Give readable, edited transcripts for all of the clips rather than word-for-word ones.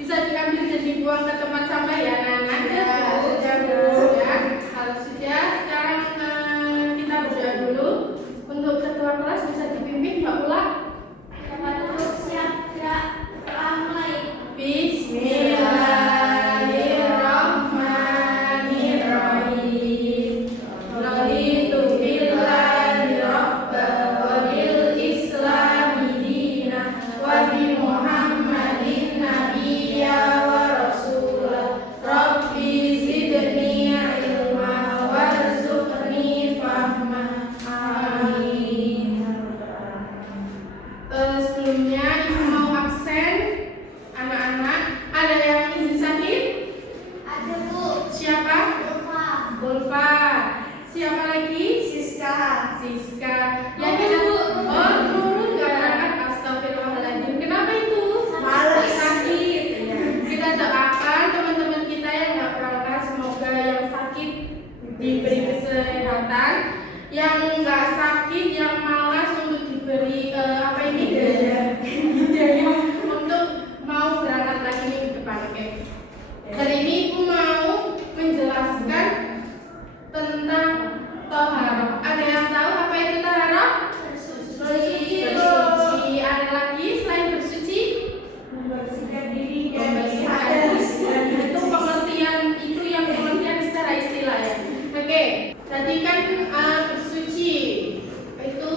Bisa diambil dan dibuang ke tempat sampah ya anak-anak. Sudah ya. Kalau sudah, sekarang kita berdoa dulu. Untuk ketua kelas bisa dipimpin Mbak Ula. Siap, gerak, mulai. Bismillahirrahmanirrahim. Raditu billahi rabban wa bil islami dinan wa bi Muhammadin nabiyya wa rasulah. Rabbi zidni ilma warzuqni fahma. Amin. Sebelumnya ibu mau absen. Anak-anak, ada yang izin sakit? Ada, Bu. Siapa? Bulfa. Siapa lagi? Siska. Ya kita turun nggak berangkat. Astagfirullahaladzim. Kenapa itu? Males. Sakit. Kita doakan teman-teman kita yang nggak berangkat, semoga yang sakit diberi kesehatan, yang nggak sakit, yang malas untuk diberi hidayah untuk mau berangkat lagi minggu depan. Oke. Hari ini ibu mau menjelaskan tentang toharoh. Ada yang tahu apa itu toharoh? Bersuci. Ada lagi selain bersuci? Membersihkan diri dan Membersihkan diri. Itu pengertian secara istilah ya. Oke. Tadi kan bersuci itu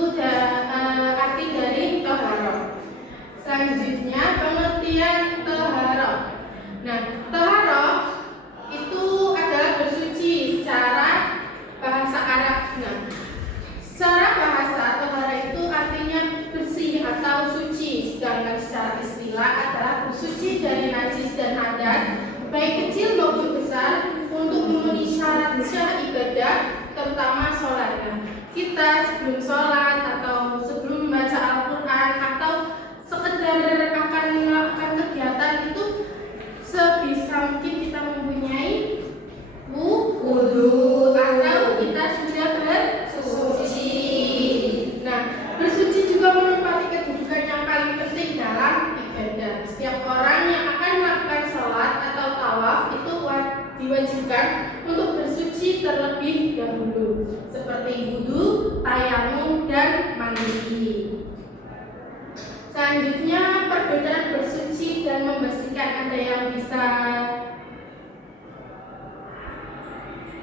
arti dari toharoh. Selanjutnya pengertian toharoh. Nah, toharoh itu adalah bersuci secara bahasa Arab. Nah, secara bahasa toharoh itu artinya bersih atau suci, sedangkan secara istilah adalah bersuci dari najis dan hadas, baik kecil maupun besar, untuk memenuhi syarat syah ibadah, terutama sholat. Nah, kita sebelum sholat atau sebelum membaca Al-Quran atau sekedar akan melakukan kegiatan itu sebisa mungkin kita mempunyai wudu atau kita sudah bersuci. Nah, bersuci juga menempati kedudukan yang paling penting dalam ibadah. Setiap orang yang akan melakukan sholat atau tawaf itu diwajibkan untuk bersuci terlebih dahulu, seperti wudu, tayamum, dan mandi. Selanjutnya perbedaan bersuci dan membersihkan.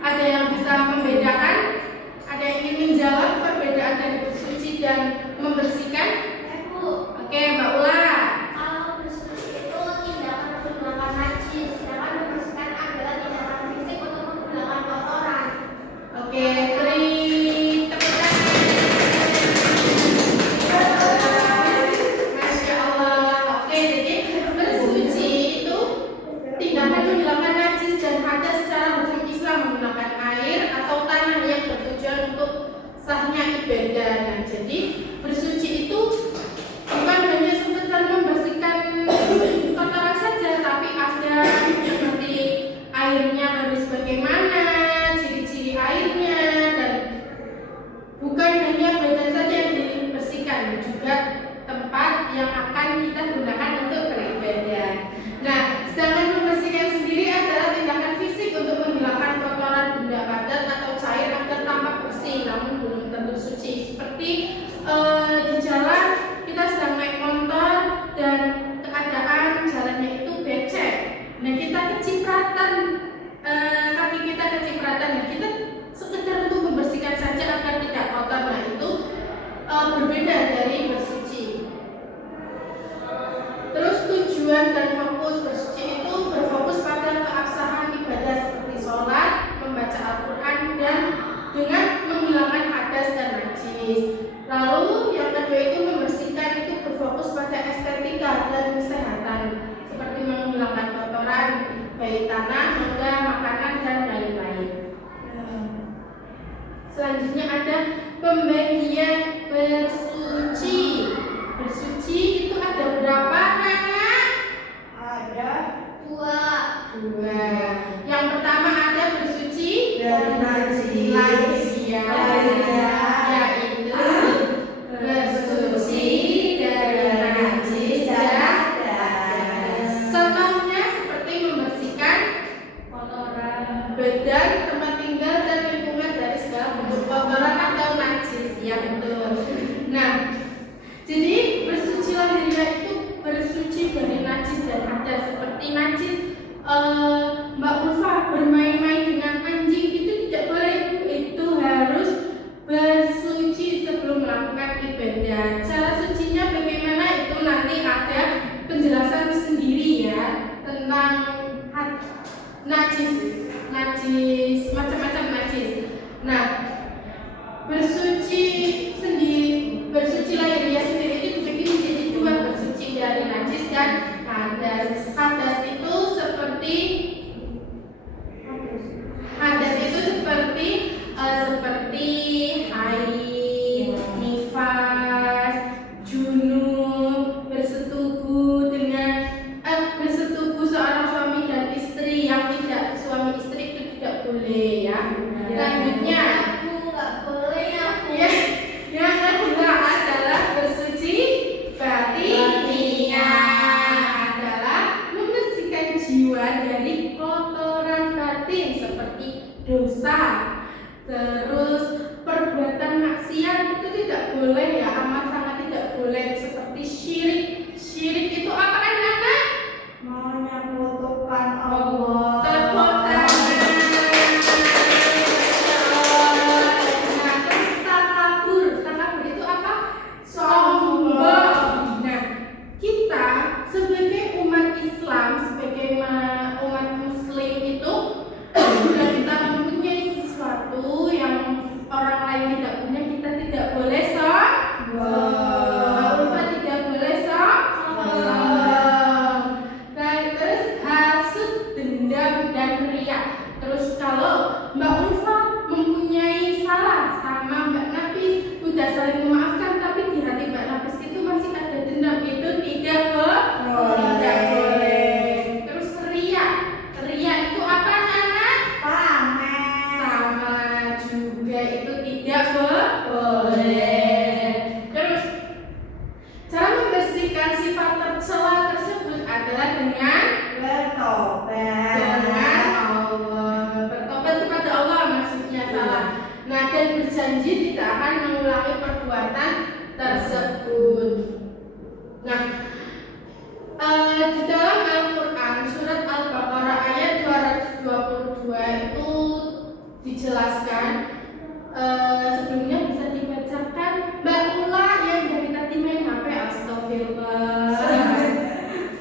Ada yang bisa membedakan? Ada yang ingin menjawab perbedaan dari bersuci dan membersihkan? Bu. Oke, Mbak Ula. Kalau bersuci itu tindakan menghilangkan najis, sedangkan membersihkan adalah tindakan fisik untuk menghilangkan kotoran. Oke, beri tepuk tangan. Masya Allah. Oke, jadi bersuci itu tindakan menghilangkan najis dan hadas secara hukum Islam menggunakan air atau tanah yang bertujuan untuk sahnya ibadah. Nah, jadi bersuci itu bukan hanya sekedar membersihkan kotoran saja, tapi ada seperti airnya harus bagaimana, ciri-ciri airnya, dan bukan hanya badan saja yang dibersihkan, juga tempat yang akan kita gunakan untuk beribadah. Nah, sedangkan membersihkan sendiri adalah tindakan fisik untuk menghilangkan kotoran benda padat atau cair agar tampak bersih, namun belum tentu suci. Seperti di jalan kita sedang naik motor dan keadaan jalannya itu becek. Nah, kita kecipratan, kaki kita kecipratan. Nah, kita sekedar untuk membersihkan saja agar tidak kotor. Nah, itu berbeda dari bersuci. Terus tujuan dan fokus bersuci itu berfokus pada keabsahan ibadah seperti sholat, membaca Al-Quran, dan dengan menghilangkan hadas dan najis. Lalu yang kedua itu membersihkan, itu berfokus pada estetika dan kesehatan, seperti menghilangkan kotoran baik tanah, benda, makanan, dan lain-lain. Selanjutnya ada pembagian bersuci. Bersuci itu ada berapa anak? Ada dua. Yang pertama ada bersuci Dari najis. Yaitu bersuci dari najis dan hadas. Contohnya dengan bertobat. Allah, bertobat kepada Allah maksudnya salah. Nah, dan berjanji tidak akan mengulangi perbuatan tersebut. Nah, di dalam Al-Quran surat Al-Baqarah ayat 222 itu dijelaskan. Sebelumnya bisa dibacakan Mbak Ula yang dari tadi main HP. Astagfirullah.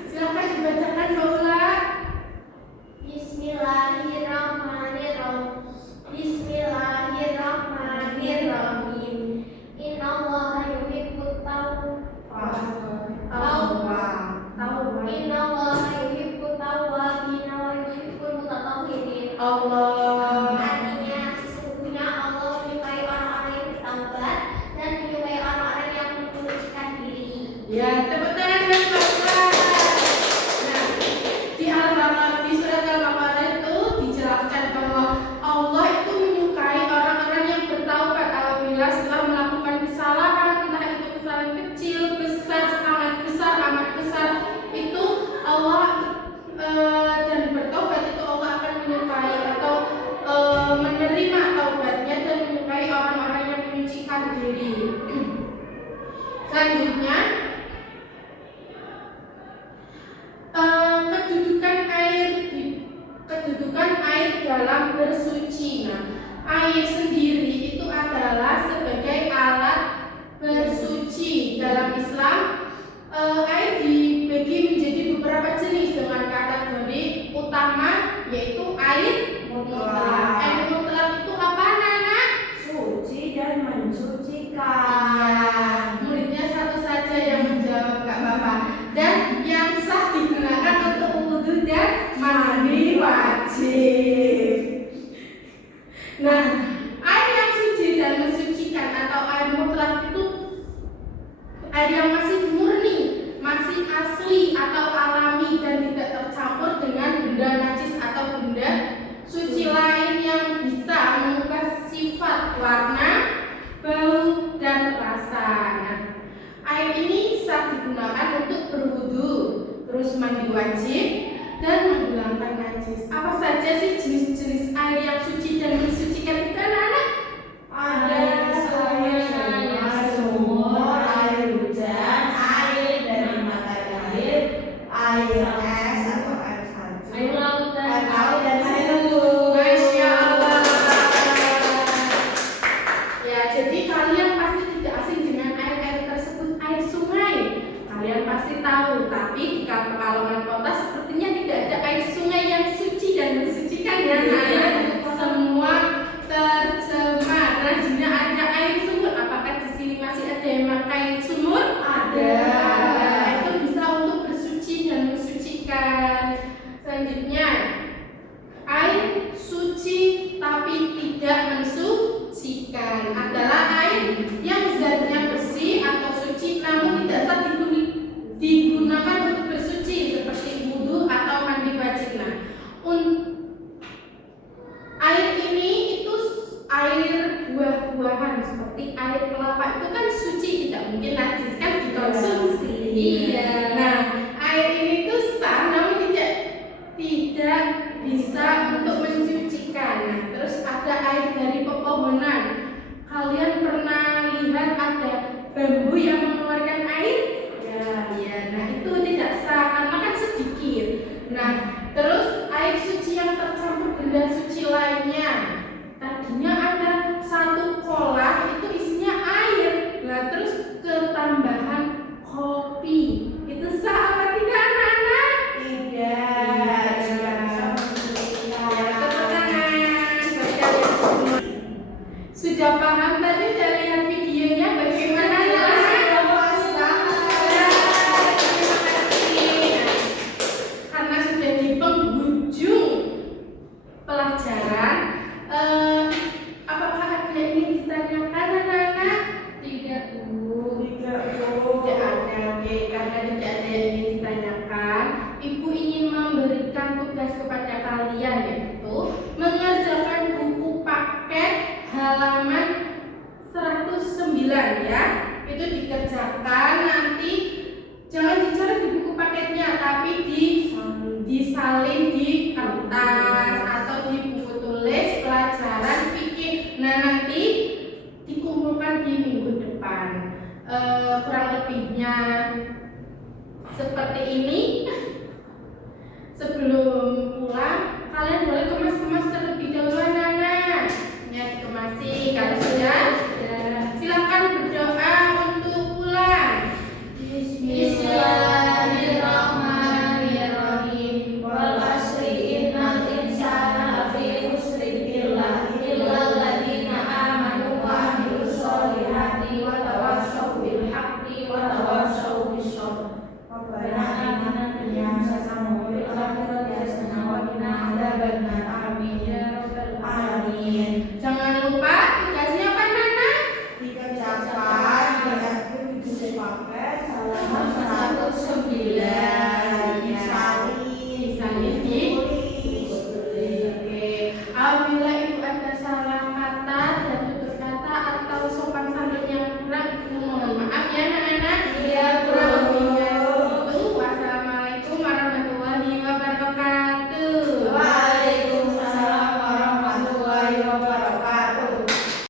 Silakan dibacakan Mbak Ula. Bismillahirrahmanirrahim. Bismillahirrahmanirrahim. Innallaha yuhibbut Innallaha yuhibbut tawwabin wa yuhibbul mutatahhirin. Allah. Artinya sesungguhnya Allah menyukai orang-orang yang bertaubat dan menyukai orang-orang yang menyucikan diri. Ya, tepuk tangan dan Mbak Ula. Nah, di Al-Baqarah di surat Al-Baqarah itu dijelaskan bahwa Allah itu menyukai orang-orang yang bertaubat apabila setelah melakukan kesalahan, entah itu kesalahan kecil, besar, amat besar, itu Allah dan bertobat itu Allah akan menyukai atau menerima taubatnya dan menyukai orang-orang yang menyucikan diri. Selanjutnya, kedudukan air dalam bersuci. Nah, air sendiri itu adalah sebagai alat bersuci. Dalam Islam, air dibagi menjadi beberapa jenis dengan kategori utama, yaitu air mutlak. Air mutlak itu apa, Nana? Suci dan mensucikan. Muridnya satu saja yang menjawab, Kak Bapak. Dan yang sah digunakan untuk wudhu dan mandi wajib. Nah, air yang suci dan mensucikan atau air mutlak itu air yang masih murni, masih asli atau alami dan tidak tercampur dengan benda najis atau benda suci lain yang bisa mengubah sifat, warna, bau, dan rasa. Nah, air ini sah digunakan untuk berwudu, terus mandi wajib, dan menghilangkan najis. Apa saja sih jenis-jenis air yang suci dan mensucikan itu, anak-anak? Ada sumur, air hujan, air dari mata air es atau air salju, Air laut dan air laut dan air embun. Masya Allah. Ya, jadi kalian pasti tidak asing dengan air-air tersebut, air sungai. Kalian pasti tahu, tapi di Pekalongan Kota sepertinya tidak ada air sungai yang suci dan mensucikan ya, anak. Semua tercemar. Rajinnya ada air sumur. Apakah di sini masih ada yang pakai sumur? Ada. Itu bisa untuk bersuci dan mensucikan. Selanjutnya, air suci tapi tidak mensucikan adalah air yang zatnya bersih atau suci namun tidak sah digunakan untuk bersuci seperti wudhu atau mandi wajib. Nah, air ini itu air buah-buahan seperti air kelapa itu kan suci, tidak mungkin najis kan dikonsumsi. Iya. Nah, air ini tuh sah namun tidak bisa untuk mensucikan. Nah, terus ada air dari pepohonan. Kalian pernah lihat ada bambu yang mengeluarkan air? Ya, nah itu tidak sah karena kan sedikit. Nah, terus air suci yang tercampur benda